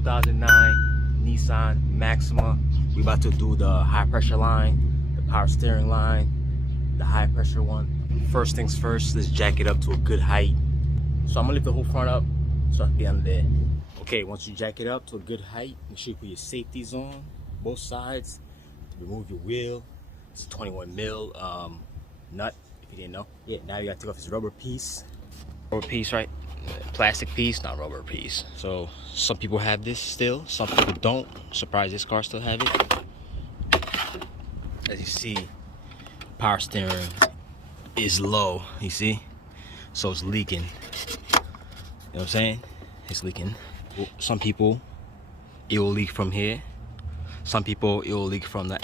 2009 Nissan Maxima. We about to do the high pressure line, the power steering line, the high pressure one. First things first, let's jack it up to a good height. So I'm gonna lift the whole front up so I can get under there. Okay, once you jack it up to a good height, make sure you put your safeties on both sides. Remove your wheel. It's a 21 mil nut, if you didn't know. Yeah, now you gotta take off this rubber piece. Rubber piece, right? Plastic piece, not rubber piece. So some people have this still, some people don't. Surprised this car still have it. As you see, power steering is low, you see? So it's leaking. You know what I'm saying? It's leaking. Some people, it will leak from here. Some people, it will leak from the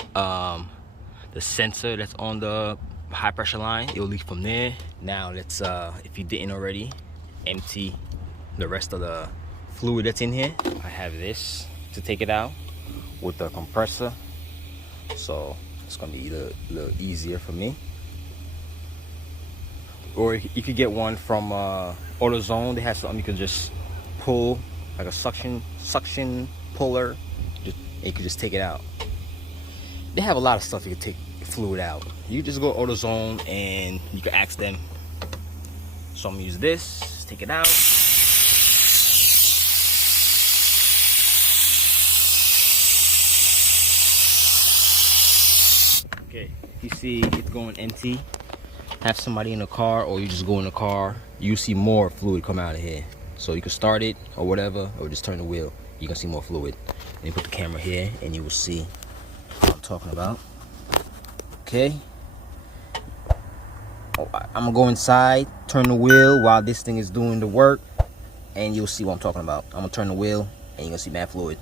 sensor that's on the high pressure line. It will leak from there. Now let's, if you didn't already, empty the rest of the fluid that's in here. I have this to take it out with the compressor. So it's gonna be a little easier for me. Or you could get one from AutoZone. They have something you can just pull, like a suction puller. And you can just take it out. They have a lot of stuff you can take fluid out. You just go AutoZone and you can ask them. So I'm gonna use this, take it out. Okay, if you see it's going empty, have somebody in the car, or you just go in the car, you see more fluid come out of here. So you can start it or whatever, or just turn the wheel. You can see more fluid. And you put the camera here and you will see what I'm talking about. Okay. I'm gonna go inside, turn the wheel while this thing is doing the work, and you'll see what I'm talking about. I'm gonna turn the wheel and you're gonna see mad fluid.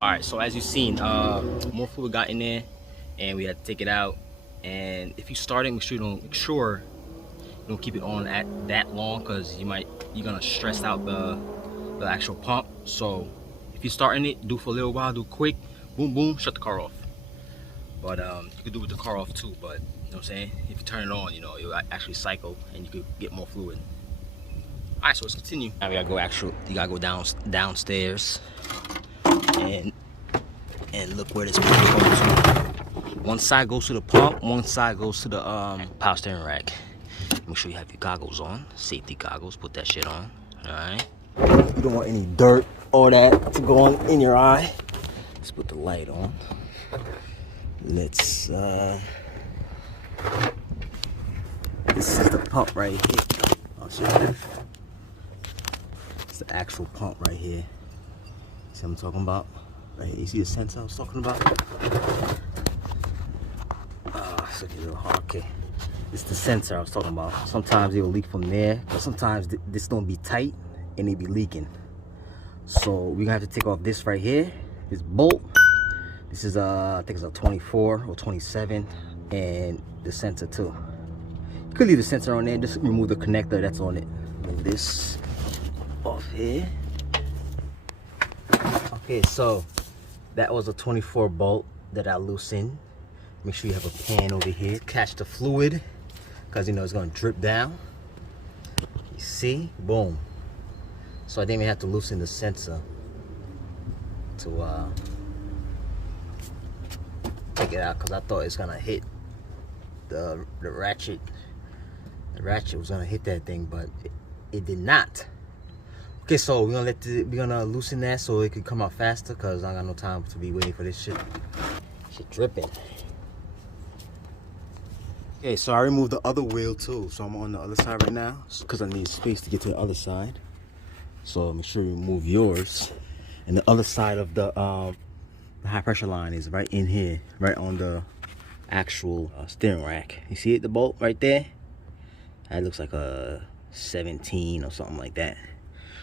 Alright, so as you've seen, more fluid got in there and we had to take it out. And if you start it, make sure you don't keep it on at that long, because you're gonna stress out the actual pump. So if you're starting it, do for a little while, do quick, boom boom, shut the car off. But you could do with the car off too, but you know what I'm saying, if you turn it on, you know, it'll actually cycle and you could get more fluid. Alright, so let's continue. Now we gotta go downstairs and look where this pump goes to. One side goes to the pump, one side goes to the power steering rack. Make sure you have your goggles on, safety goggles, put that shit on. Alright, you don't want any dirt or that to go on in your eye. Let's put the light on. Let's this is the pump right here. I'll show you. It's the actual pump right here. See what I'm talking about? Right here. You see the sensor I was talking about? It's looking a little hard. Okay. It's the sensor I was talking about. Sometimes it will leak from there, but sometimes this don't be tight and it be leaking. So we're gonna have to take off this right here, this bolt. This is I think it's a 24 or 27, and the sensor too. You could leave the sensor on there, just remove the connector that's on it. Move this off here. Okay, so that was a 24 bolt that I loosened. Make sure you have a pan over here. Catch the fluid, because you know it's gonna drip down. You see? Boom. So I didn't even have to loosen the sensor to take it out, because I thought it's gonna hit the ratchet. The ratchet was gonna hit that thing, but it did not. Okay, so we're gonna loosen that so it could come out faster, because I got no time to be waiting for this shit dripping. Okay, so I removed the other wheel too. So I'm on the other side right now because I need space to get to the other side. So make sure you remove yours. And the other side of the high pressure line is right in here, right on the actual steering rack. You see it, the bolt right there? That looks like a 17 or something like that.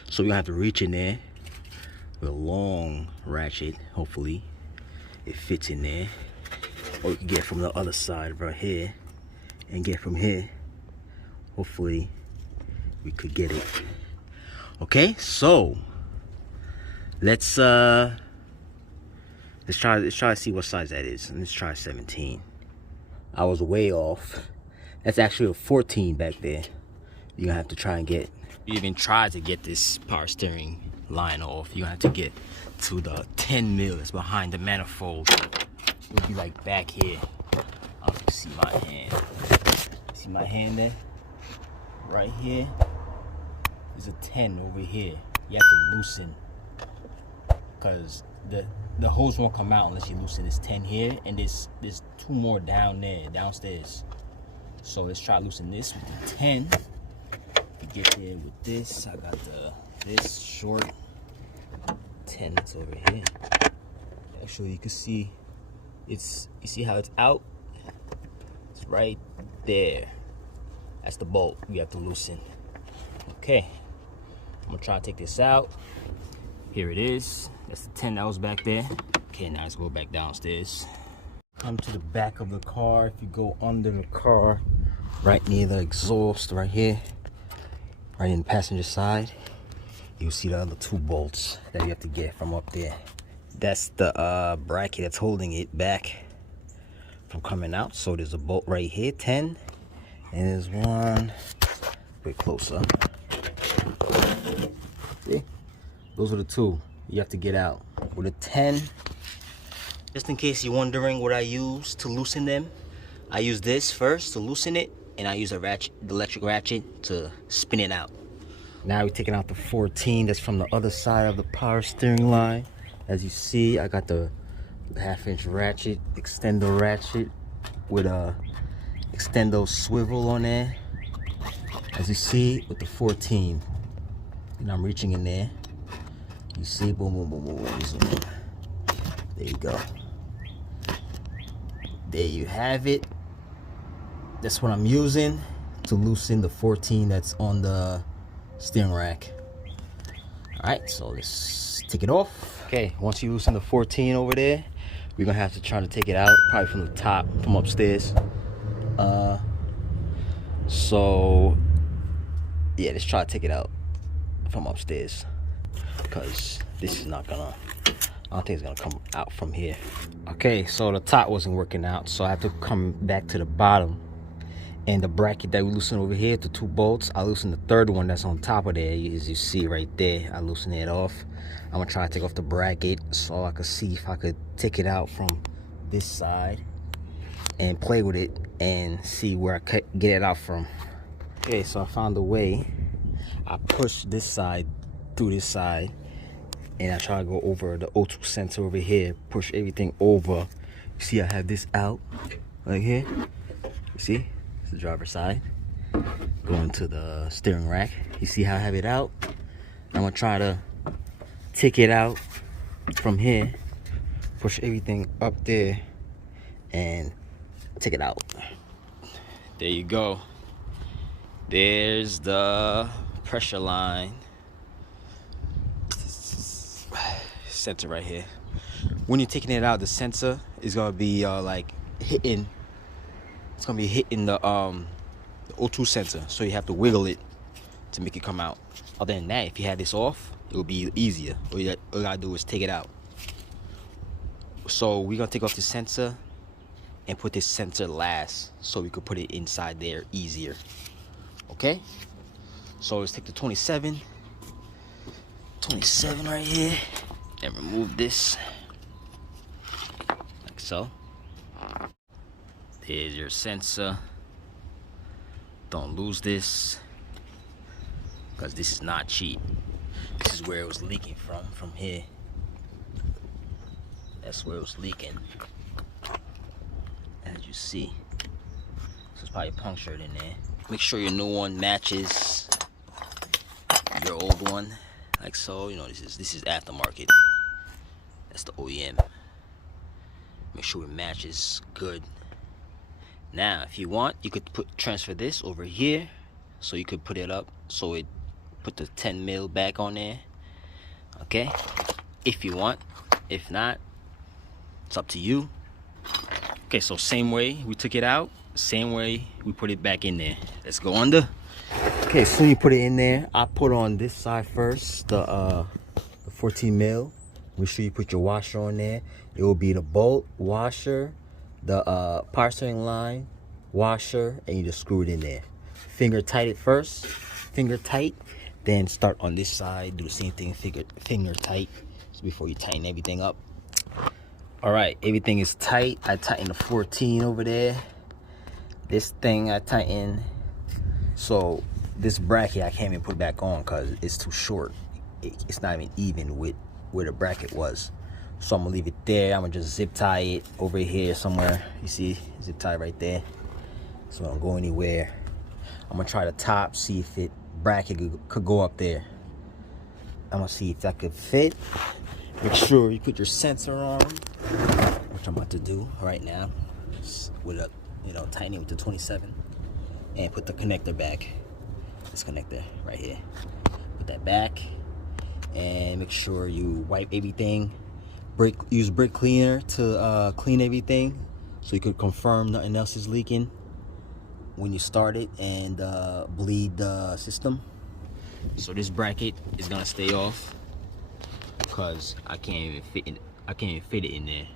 So we're gonna have to reach in there with a long ratchet. Hopefully it fits in there. Or we can get from the other side right here and get from here. Hopefully we could get it. Okay, so let's try to see what size that is. And let's try 17. I was way off. That's actually a 14 back there. You're gonna have to try and get, even try to get this power steering line off. You're gonna have to get to the 10 mil that's behind the manifold. It'll be like back here. I don't know if you see my hand. See my hand there? Right here. There's a 10 over here. You have to loosen, because the hose won't come out unless you loosen this 10 here, and there's 2 more down there, downstairs. So let's try to loosen this with the 10. To get there with this, I got this short 10 that's over here. Actually, you can see you see how it's out? It's right there. That's the bolt we have to loosen. Okay, I'm gonna try to take this out. Here it is. That's the 10 that was back there. Okay, now let's go back downstairs. Come to the back of the car. If you go under the car, right near the exhaust, right here, right in the passenger side, you'll see the other 2 bolts that you have to get from up there. That's the bracket that's holding it back from coming out. So there's a bolt right here, 10, and there's one a bit closer. See? Those are the 2 you have to get out. With a 10, just in case you're wondering what I use to loosen them, I use this first to loosen it, and I use a ratchet, the electric ratchet, to spin it out. Now we're taking out the 14 that's from the other side of the power steering line. As you see, I got the 1/2-inch ratchet, extendo ratchet with a extendo swivel on there. As you see, with the 14, and I'm reaching in there. You see, boom, boom, boom, boom, boom, boom. There you go. There you have it. That's what I'm using to loosen the 14 that's on the steering rack. All right, so let's take it off. Okay, once you loosen the 14 over there, we're gonna have to try to take it out, probably from the top, from upstairs. So yeah, let's try to take it out from upstairs, because this is not gonna, I don't think it's gonna come out from here. Okay, so the top wasn't working out, so I have to come back to the bottom. And the bracket that we loosened over here, the 2 bolts, I loosened the 3rd one that's on top of there. As you see right there, I loosened it off. I'm gonna try to take off the bracket so I could see if I could take it out from this side and play with it and see where I could get it out from. Okay, so I found a way. I pushed this side through this side, and I try to go over the O2 sensor over here, push everything over. You see I have this out right here. You see? It's the driver's side. Going to the steering rack. You see how I have it out? I'm gonna try to take it out from here, push everything up there, and take it out. There you go. There's the pressure line sensor right here. When you're taking it out, the sensor is gonna be like hitting. It's gonna be hitting the O2 sensor, so you have to wiggle it to make it come out. Other than that, if you had this off, it would be easier. All you gotta do is take it out. So we're gonna take off the sensor and put this sensor last, so we could put it inside there easier. Okay, so let's take the 27 right here and remove this like so. There's your sensor. Don't lose this, because this is not cheap. This is where it was leaking from here. That's where it was leaking, as you see. So it's probably punctured in there. Make sure your new one matches your old one, like so. You know, this is aftermarket. That's the OEM. Make sure it matches good. Now, if you want, you could transfer this over here, so you could put it up, so it put the 10 mil back on there. Okay, if you want. If not, it's up to you. Okay, so same way we took it out, same way we put it back in there. Let's go under. Okay, so you put it in there. I put on this side first, the 14 mil. Make sure you put your washer on there. It will be the bolt, washer, the power steering line, washer, and you just screw it in there. Finger tight it first, finger tight. Then start on this side, do the same thing, finger tight, so before you tighten everything up. All right, everything is tight. I tighten the 14 over there. This thing I tighten. So this bracket I can't even put back on because it's too short. It's not even with where the bracket was. So I'm gonna leave it there. I'm gonna just zip tie it over here somewhere. You see, zip tie right there. So I don't go anywhere. I'm gonna try the top, see if it bracket could go up there. I'm gonna see if that could fit. Make sure you put your sensor on, which I'm about to do right now. Just with a, tightening with the 27, and put the connector back. This connector right here. Put that back, and make sure you wipe everything. Use brake cleaner to clean everything, so you could confirm nothing else is leaking when you start it, and bleed the system. So this bracket is gonna stay off because I can't even fit it in there.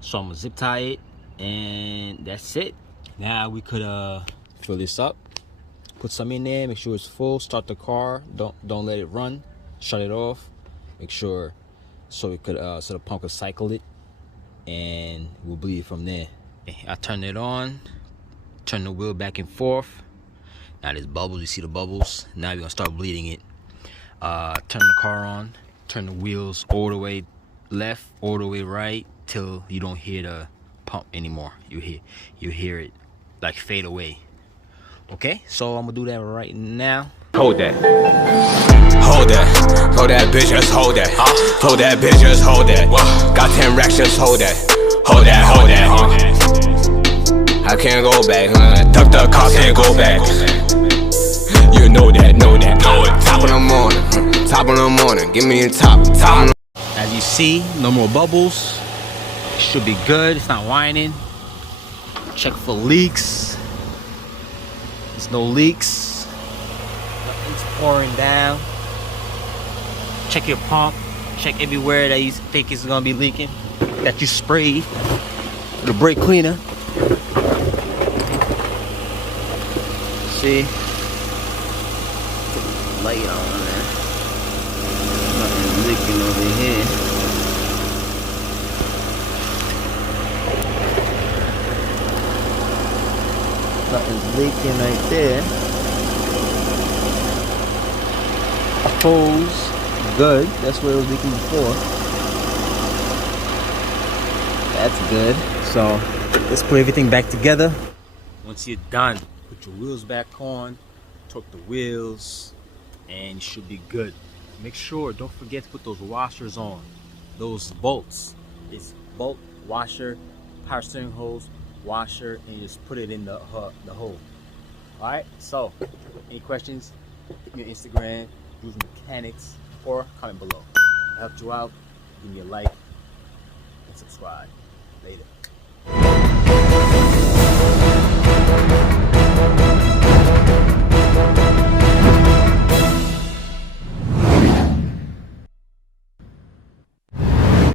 So I'm gonna zip tie it, and that's it. Now we could fill this up, put some in there, make sure it's full, start the car, don't let it run, shut it off, make sure, so it could so the pump could cycle it, and we'll bleed from there. I turn it on, turn the wheel back and forth. Now there's bubbles, you see the bubbles. Now we're gonna start bleeding it. Turn the car on, turn the wheels all the way left, all the way right, till you don't hear the pump anymore. You hear it like fade away. Okay, so I'm gonna do that right now. Hold that. Hold that. Hold that bitch, just hold that. Hold that bitch, just hold that. Got 10 racks, just hold that. Hold that, hold that. I can't go back, tuck the car, can't go back. You know that, know it. Top of the morning, give me a top of the. As you see, no more bubbles. It should be good, it's not whining. Check for leaks. There's no leaks. Nothing's pouring down. Check your pump. Check everywhere that you think is gonna be leaking, that you sprayed with a brake cleaner. See? Light on there. Nothing's leaking over here. Nothing's leaking right there. Hose, good. That's where it was leaking before. That's good. So let's put everything back together. Once you're done, put your wheels back on, torque the wheels, and you should be good. Make sure, don't forget to put those washers on, those bolts. It's bolt, washer, power steering hose, washer, and you just put it in the hole. All right, so any questions, hit me on Instagram, Drew's Mechanics, or comment below. I helped you out. Give me a like and subscribe. Later.